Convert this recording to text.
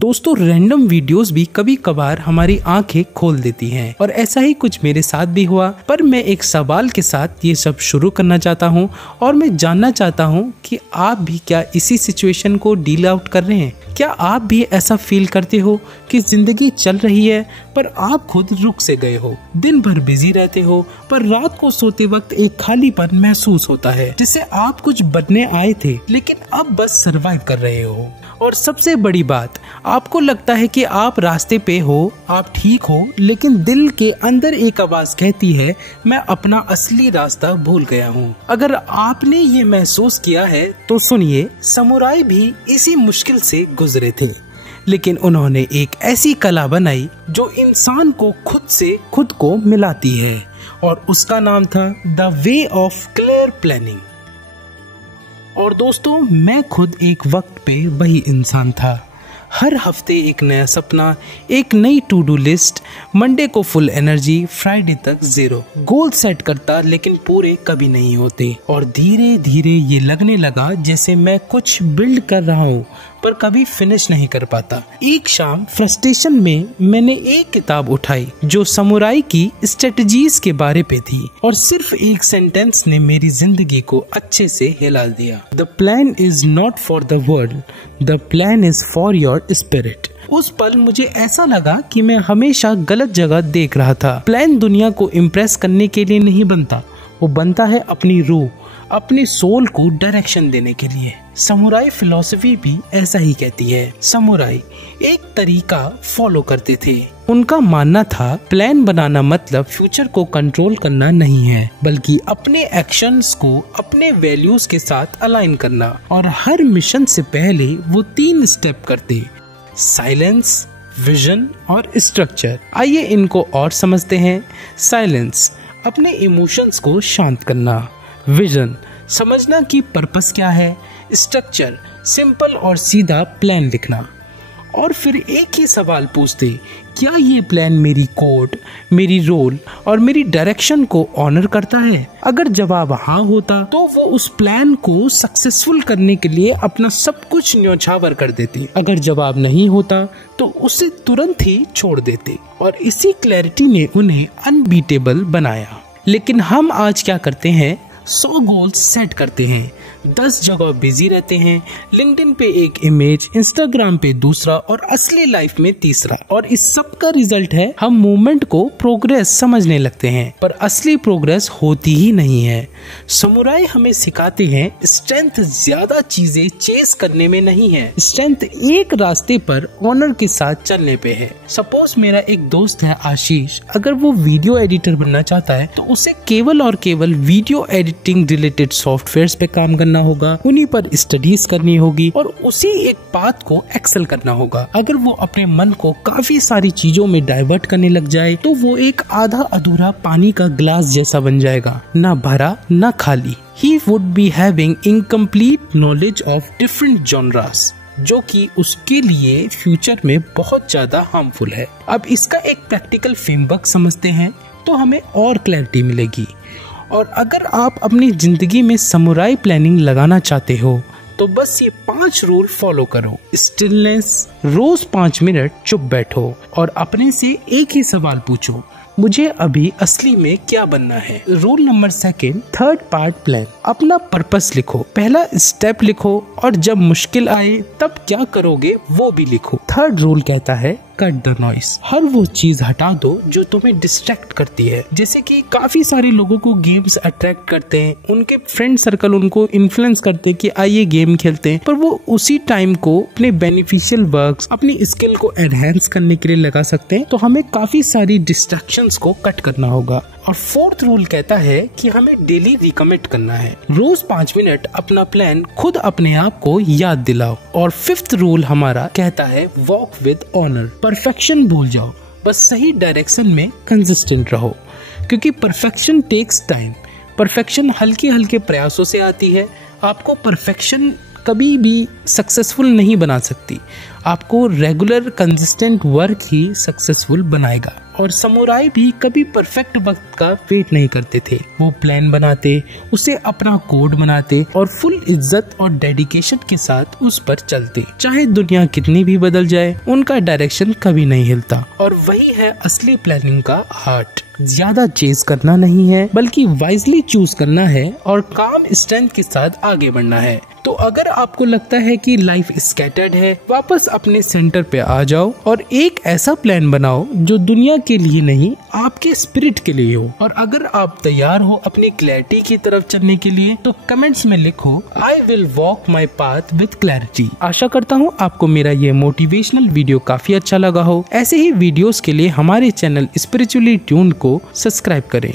दोस्तों random videos भी कभी कभार हमारी आंखें खोल देती हैं और ऐसा ही कुछ मेरे साथ भी हुआ। पर मैं एक सवाल के साथ ये सब शुरू करना चाहता हूँ और मैं जानना चाहता हूँ कि आप भी क्या इसी सिचुएशन को डील आउट कर रहे हैं। क्या आप भी ऐसा फील करते हो कि जिंदगी चल रही है पर आप खुद रुक से गए हो, दिन भर बिजी रहते हो पर रात को सोते वक्त एक खालीपन महसूस होता है जिससे आप कुछ बनने आए थे लेकिन अब बस सरवाइव कर रहे हो। और सबसे बड़ी बात, आपको लगता है कि आप रास्ते पे हो, आप ठीक हो, लेकिन दिल के अंदर एक आवाज कहती है मैं अपना असली रास्ता भूल गया हूँ। अगर आपने ये महसूस किया है तो सुनिए, समुराई भी इसी मुश्किल से गुजरे थे, लेकिन उन्होंने एक ऐसी कला बनाई जो इंसान को खुद से खुद को मिलाती है और उसका नाम था the way of clear planning. और दोस्तों मैं खुद एक वक्त पे वही इंसान था। हर हफ्ते एक नया सपना, एक नई टू डू लिस्ट, मंडे को फुल एनर्जी, फ्राइडे तक जीरो। गोल सेट करता लेकिन पूरे कभी नहीं होते और धीरे धीरे ये लगने लगा जैसे मैं कुछ बिल्ड कर रहा हूँ पर कभी फिनिश नहीं कर पाता। एक शाम फ्रस्ट्रेशन में मैंने एक किताब उठाई जो समुराई की स्ट्रेटजीज के बारे पे थी और सिर्फ एक सेंटेंस ने मेरी जिंदगी को अच्छे से हिला दिया। The plan is not for the world, the plan is for your spirit. उस पल मुझे ऐसा लगा कि मैं हमेशा गलत जगह देख रहा था। प्लान दुनिया को इम्प्रेस करने के लिए नहीं बनता, वो बनता है अपनी रूह, अपनी सोल को डायरेक्शन देने के लिए। समुराई फिलॉसफी भी ऐसा ही कहती है। समुराई एक तरीका फॉलो करते थे। उनका मानना था प्लान बनाना मतलब फ्यूचर को कंट्रोल करना नहीं है, बल्कि अपने एक्शंस को अपने वैल्यूज के साथ अलाइन करना। और हर मिशन से पहले वो 3 स्टेप करते: साइलेंस, विजन और स्ट्रक्चर। आइए इनको और समझते हैं। साइलेंस, अपने इमोशंस को शांत करना। विजन, समझना कि पर्पस क्या है। स्ट्रक्चर, सिंपल और सीधा प्लान लिखना। और फिर एक ही सवाल पूछते, क्या ये प्लान मेरी कोड, मेरी रोल और मेरी डायरेक्शन को ऑनर करता है? अगर जवाब हाँ होता तो वो उस प्लान को सक्सेसफुल करने के लिए अपना सब कुछ न्योछावर कर देते। अगर जवाब नहीं होता तो उसे तुरंत ही छोड़ देते। और इसी क्लैरिटी ने उन्हें अनबीटेबल बनाया। लेकिन हम आज क्या करते हैं? 100 गोल्स सेट करते हैं, 10 जगह बिजी रहते हैं, लिंक्डइन पे एक इमेज, इंस्टाग्राम पे दूसरा और असली लाइफ में तीसरा। और इस सब का रिजल्ट है हम मूवमेंट को प्रोग्रेस समझने लगते हैं पर असली प्रोग्रेस होती ही नहीं है। समुराई हमें सिखाते हैं स्ट्रेंथ ज्यादा चीजें चेस करने में नहीं है, स्ट्रेंथ एक रास्ते पर ऑनर के साथ चलने पे है। सपोज मेरा एक दोस्त है आशीष, अगर वो वीडियो एडिटर बनना चाहता है तो उसे केवल और केवल वीडियो एडिटिंग रिलेटेड सॉफ्टवेयर्स पे काम करना होगा, उन्हीं पर स्टडीज करनी होगी और उसी एक पाथ को एक्सेल करना होगा। अगर वो अपने मन को काफी सारी चीजों में डाइवर्ट करने लग जाए तो वो एक आधा अधूरा पानी का ग्लास जैसा बन जाएगा, ना भरा ना खाली। He would be having incomplete knowledge of different genres, जो कि उसके लिए फ्यूचर में बहुत ज्यादा हार्मफुल है। अब इसका एक प्रैक्टिकल फ्रेमवर्क समझते हैं तो हमें और क्लैरिटी मिलेगी। और अगर आप अपनी जिंदगी में समुराई प्लानिंग लगाना चाहते हो तो बस ये 5 रूल फॉलो करो। स्टिलनेस, रोज 5 मिनट चुप बैठो और अपने से एक ही सवाल पूछो, मुझे अभी असली में क्या बनना है। Rule number 2, 3rd part plan, अपना पर्पस लिखो, पहला स्टेप लिखो और जब मुश्किल आए तब क्या करोगे वो भी लिखो। 3rd रूल कहता है कट द नॉइस, हर वो चीज हटा दो जो तुम्हें डिस्ट्रैक्ट करती है। जैसे कि काफी सारे लोगों को गेम्स अट्रैक्ट करते हैं, उनके फ्रेंड सर्कल उनको इन्फ्लुएंस करते हैं कि आइए गेम खेलते हैं, पर वो उसी टाइम को अपने बेनिफिशियल वर्क्स, अपनी स्किल को एनहेंस करने के लिए लगा सकते हैं। तो हमें काफी सारी डिस्ट्रैक्शंस को कट करना होगा। और 4th रूल कहता है कि हमें डेली रिकमिट करना है, रोज 5 मिनट अपना प्लान खुद अपने आप को याद दिलाओ। और 5th रूल हमारा कहता है वॉक विद ऑनर, परफेक्शन भूल जाओ, बस सही डायरेक्शन में कंसिस्टेंट रहो, क्योंकि परफेक्शन टेक्स टाइम। परफेक्शन हल्के हल्के प्रयासों से आती है। आपको परफेक्शन कभी भी सक्सेसफुल नहीं बना सकती, आपको रेगुलर कंसिस्टेंट वर्क ही सक्सेसफुल बनाएगा। और समुराई भी कभी परफेक्ट वक्त का वेट नहीं करते थे। वो प्लान बनाते, उसे अपना कोड बनाते और फुल इज्जत और डेडिकेशन के साथ उस पर चलते। चाहे दुनिया कितनी भी बदल जाए, उनका डायरेक्शन कभी नहीं हिलता। और वही है असली प्लानिंग का आर्ट। ज्यादा चेज करना नहीं है, बल्कि वाइजली चूज करना है और काम स्ट्रेंथ के साथ आगे बढ़ना है। तो अगर आपको लगता है कि लाइफ स्कैटर्ड है, वापस अपने सेंटर पे आ जाओ और एक ऐसा प्लान बनाओ जो दुनिया के लिए नहीं, आपके स्पिरिट के लिए हो। और अगर आप तैयार हो अपनी क्लैरिटी की तरफ चलने के लिए, तो कमेंट्स में लिखो I will walk my path with clarity. आशा करता हूँ आपको मेरा ये मोटिवेशनल वीडियो काफी अच्छा लगा हो। ऐसे ही वीडियोस के लिए हमारे चैनल स्पिरिचुअली ट्यून्ड को सब्सक्राइब करें।